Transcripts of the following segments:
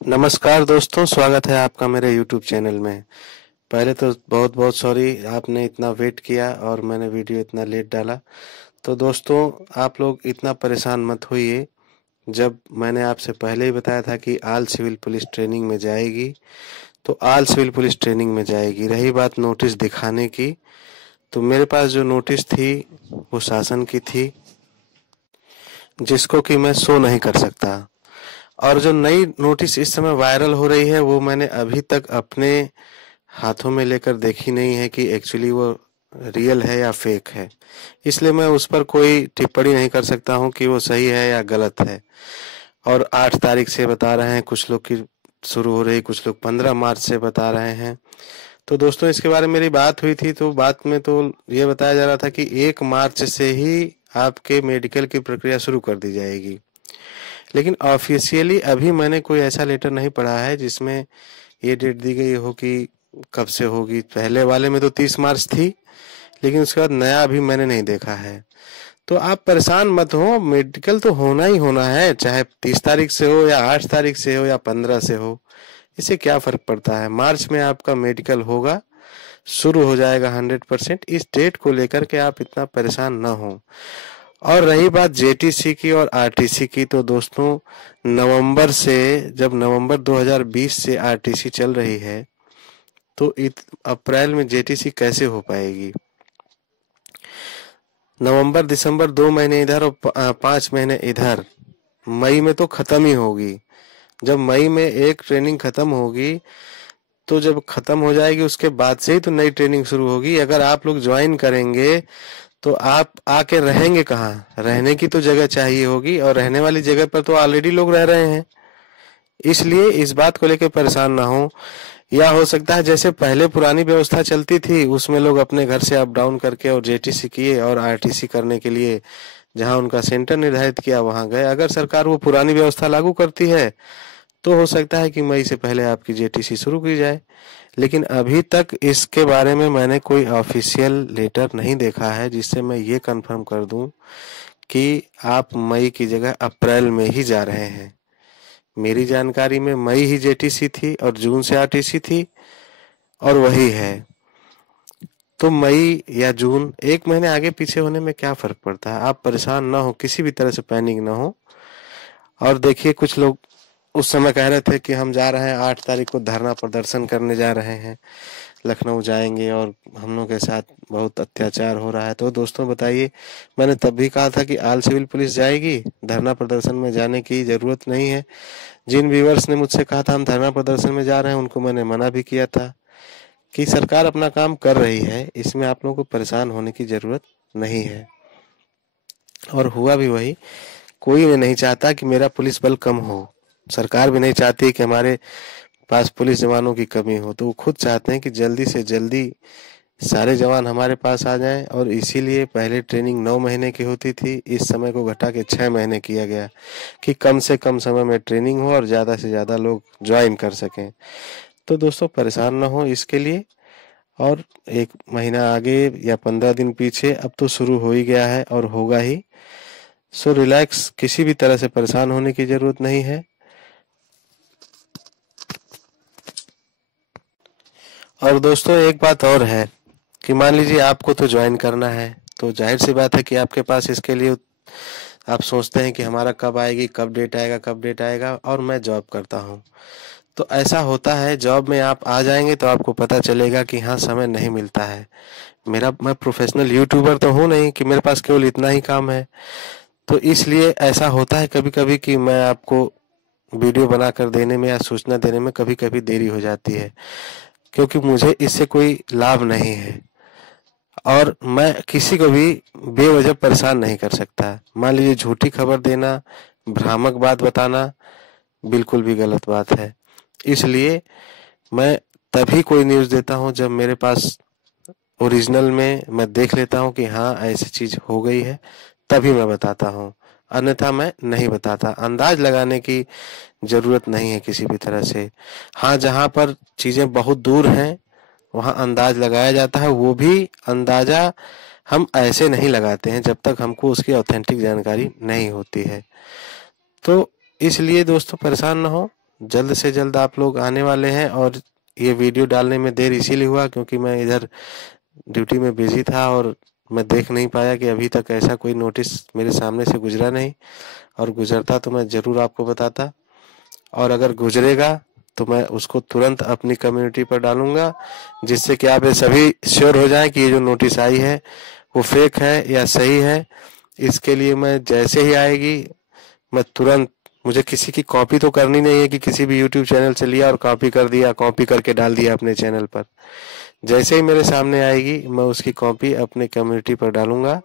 नमस्कार दोस्तों, स्वागत है आपका मेरे YouTube चैनल में। पहले तो बहुत बहुत सॉरी आपने इतना वेट किया और मैंने वीडियो इतना लेट डाला। तो दोस्तों, आप लोग इतना परेशान मत होइए। जब मैंने आपसे पहले ही बताया था कि आल सिविल पुलिस ट्रेनिंग में जाएगी, तो आल सिविल पुलिस ट्रेनिंग में जाएगी। रही बात नोटिस दिखाने की, तो मेरे पास जो नोटिस थी वो शासन की थी, जिसको कि मैं शो नहीं कर सकता। और जो नई नोटिस इस समय वायरल हो रही है, वो मैंने अभी तक अपने हाथों में लेकर देखी नहीं है कि एक्चुअली वो रियल है या फेक है। इसलिए मैं उस पर कोई टिप्पणी नहीं कर सकता हूँ कि वो सही है या गलत है। और 8 तारीख से बता रहे हैं कुछ लोग की शुरू हो रही, कुछ लोग 15 मार्च से बता रहे हैं। तो दोस्तों, इसके बारे में मेरी बात हुई थी, तो बात में तो ये बताया जा रहा था कि 1 मार्च से ही आपके मेडिकल की प्रक्रिया शुरू कर दी जाएगी। लेकिन ऑफिशियली अभी मैंने कोई ऐसा लेटर नहीं पढ़ा है जिसमें ये डेट दी गई हो कि कब से होगी। पहले वाले में तो 30 मार्च थी, लेकिन उसके बाद नया अभी मैंने नहीं देखा है। तो आप परेशान मत हो, मेडिकल तो होना ही होना है, चाहे 30 तारीख से हो या 8 तारीख से हो या 15 से हो। इससे क्या फर्क पड़ता है। मार्च में आपका मेडिकल होगा, शुरू हो जाएगा 100%। इस डेट को लेकर के आप इतना परेशान ना हो। और रही बात जेटीसी की और आरटीसी की, तो दोस्तों, नवंबर से, जब नवंबर 2020 से आरटीसी चल रही है, तो अप्रैल में जेटीसी कैसे हो पाएगी। नवंबर दिसंबर 2 महीने इधर और 5 महीने इधर, मई में तो खत्म ही होगी। जब मई में एक ट्रेनिंग खत्म होगी, तो जब खत्म हो जाएगी उसके बाद से ही तो नई ट्रेनिंग शुरू होगी। अगर आप लोग ज्वाइन करेंगे तो आप आके रहेंगे कहाँ। रहने की तो जगह चाहिए होगी, और रहने वाली जगह पर तो ऑलरेडी लोग रह रहे हैं। इसलिए इस बात को लेकर परेशान ना हो। या हो सकता है जैसे पहले पुरानी व्यवस्था चलती थी, उसमें लोग अपने घर से अप डाउन करके और जेटीसी किए और आरटीसी करने के लिए जहां उनका सेंटर निर्धारित किया वहां गए। अगर सरकार वो पुरानी व्यवस्था लागू करती है, तो हो सकता है कि मई से पहले आपकी जेटीसी शुरू की जाए। लेकिन अभी तक इसके बारे में मैंने कोई ऑफिशियल लेटर नहीं देखा है जिससे मैं ये कंफर्म कर दूं कि आप मई की जगह अप्रैल में ही जा रहे हैं। मेरी जानकारी में मई ही जेटीसी थी और जून से आरटीसी थी, और वही है। तो मई या जून 1 महीने आगे पीछे होने में क्या फर्क पड़ता है। आप परेशान ना हो, किसी भी तरह से पैनिक ना हो। और देखिए, कुछ लोग उस समय कह रहे थे कि हम जा रहे हैं 8 तारीख को धरना प्रदर्शन करने जा रहे हैं, लखनऊ जाएंगे और हम लोग के साथ बहुत अत्याचार हो रहा है। तो दोस्तों बताइए, मैंने तब भी कहा था कि आल सिविल पुलिस जाएगी, धरना प्रदर्शन में जाने की जरूरत नहीं है। जिन व्यूअर्स ने मुझसे कहा था हम धरना प्रदर्शन में जा रहे हैं, उनको मैंने मना भी किया था कि सरकार अपना काम कर रही है, इसमें आप लोगों को परेशान होने की जरूरत नहीं है। और हुआ भी वही। कोई नहीं चाहता कि मेरा पुलिस बल कम हो। सरकार भी नहीं चाहती कि हमारे पास पुलिस जवानों की कमी हो। तो वो खुद चाहते हैं कि जल्दी से जल्दी सारे जवान हमारे पास आ जाएं। और इसीलिए पहले ट्रेनिंग 9 महीने की होती थी, इस समय को घटा के 6 महीने किया गया कि कम से कम समय में ट्रेनिंग हो और ज़्यादा से ज़्यादा लोग ज्वाइन कर सकें। तो दोस्तों, परेशान ना हो इसके लिए। और 1 महीना आगे या 15 दिन पीछे, अब तो शुरू हो ही गया है और होगा ही। सो रिलैक्स, किसी भी तरह से परेशान होने की जरूरत नहीं है। और दोस्तों, एक बात और है कि मान लीजिए आपको तो ज्वाइन करना है, तो जाहिर सी बात है कि आपके पास इसके लिए आप सोचते हैं कि हमारा कब आएगी, कब डेट आएगा, कब डेट आएगा। और मैं जॉब करता हूँ, तो ऐसा होता है जॉब में आप आ जाएंगे तो आपको पता चलेगा कि हाँ, समय नहीं मिलता है। मैं प्रोफेशनल यूट्यूबर तो हूँ नहीं कि मेरे पास केवल इतना ही काम है। तो इसलिए ऐसा होता है कभी कभी कि मैं आपको वीडियो बनाकर देने में या सूचना देने में कभी कभी देरी हो जाती है, क्योंकि मुझे इससे कोई लाभ नहीं है और मैं किसी को भी बेवजह परेशान नहीं कर सकता। मान लीजिए झूठी खबर देना, भ्रामक बात बताना बिल्कुल भी गलत बात है। इसलिए मैं तभी कोई न्यूज़ देता हूँ जब मेरे पास ओरिजिनल में मैं देख लेता हूँ कि हाँ, ऐसी चीज हो गई है, तभी मैं बताता हूँ। अन्यथा मैं नहीं बताता। अंदाज लगाने की जरूरत नहीं है किसी भी तरह से। हाँ, जहाँ पर चीजें बहुत दूर हैं वहाँ अंदाज लगाया जाता है। वो भी अंदाजा हम ऐसे नहीं लगाते हैं जब तक हमको उसकी ऑथेंटिक जानकारी नहीं होती है। तो इसलिए दोस्तों, परेशान ना हो, जल्द से जल्द आप लोग आने वाले हैं। और ये वीडियो डालने में देर इसीलिए हुआ क्योंकि मैं इधर ड्यूटी में बिजी था और मैं देख नहीं पाया कि अभी तक ऐसा कोई नोटिस मेरे सामने से गुजरा नहीं, और गुजरता तो मैं ज़रूर आपको बताता, और अगर गुजरेगा तो मैं उसको तुरंत अपनी कम्युनिटी पर डालूंगा, जिससे कि आप ये सभी श्योर हो जाएं कि ये जो नोटिस आई है वो फेक है या सही है। इसके लिए मैं जैसे ही आएगी मैं तुरंत, मुझे किसी की कॉपी तो करनी नहीं है कि किसी भी यूट्यूब चैनल से लिया और कॉपी कर दिया, कॉपी करके डाल दिया अपने चैनल पर। जैसे ही मेरे सामने आएगी मैं उसकी कॉपी अपने कम्युनिटी पर डालूंगा,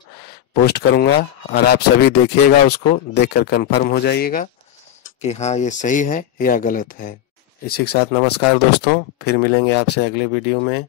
पोस्ट करूंगा, और आप सभी देखिएगा, उसको देखकर कंफर्म हो जाइएगा कि हाँ ये सही है या गलत है। इसी के साथ नमस्कार दोस्तों, फिर मिलेंगे आपसे अगले वीडियो में।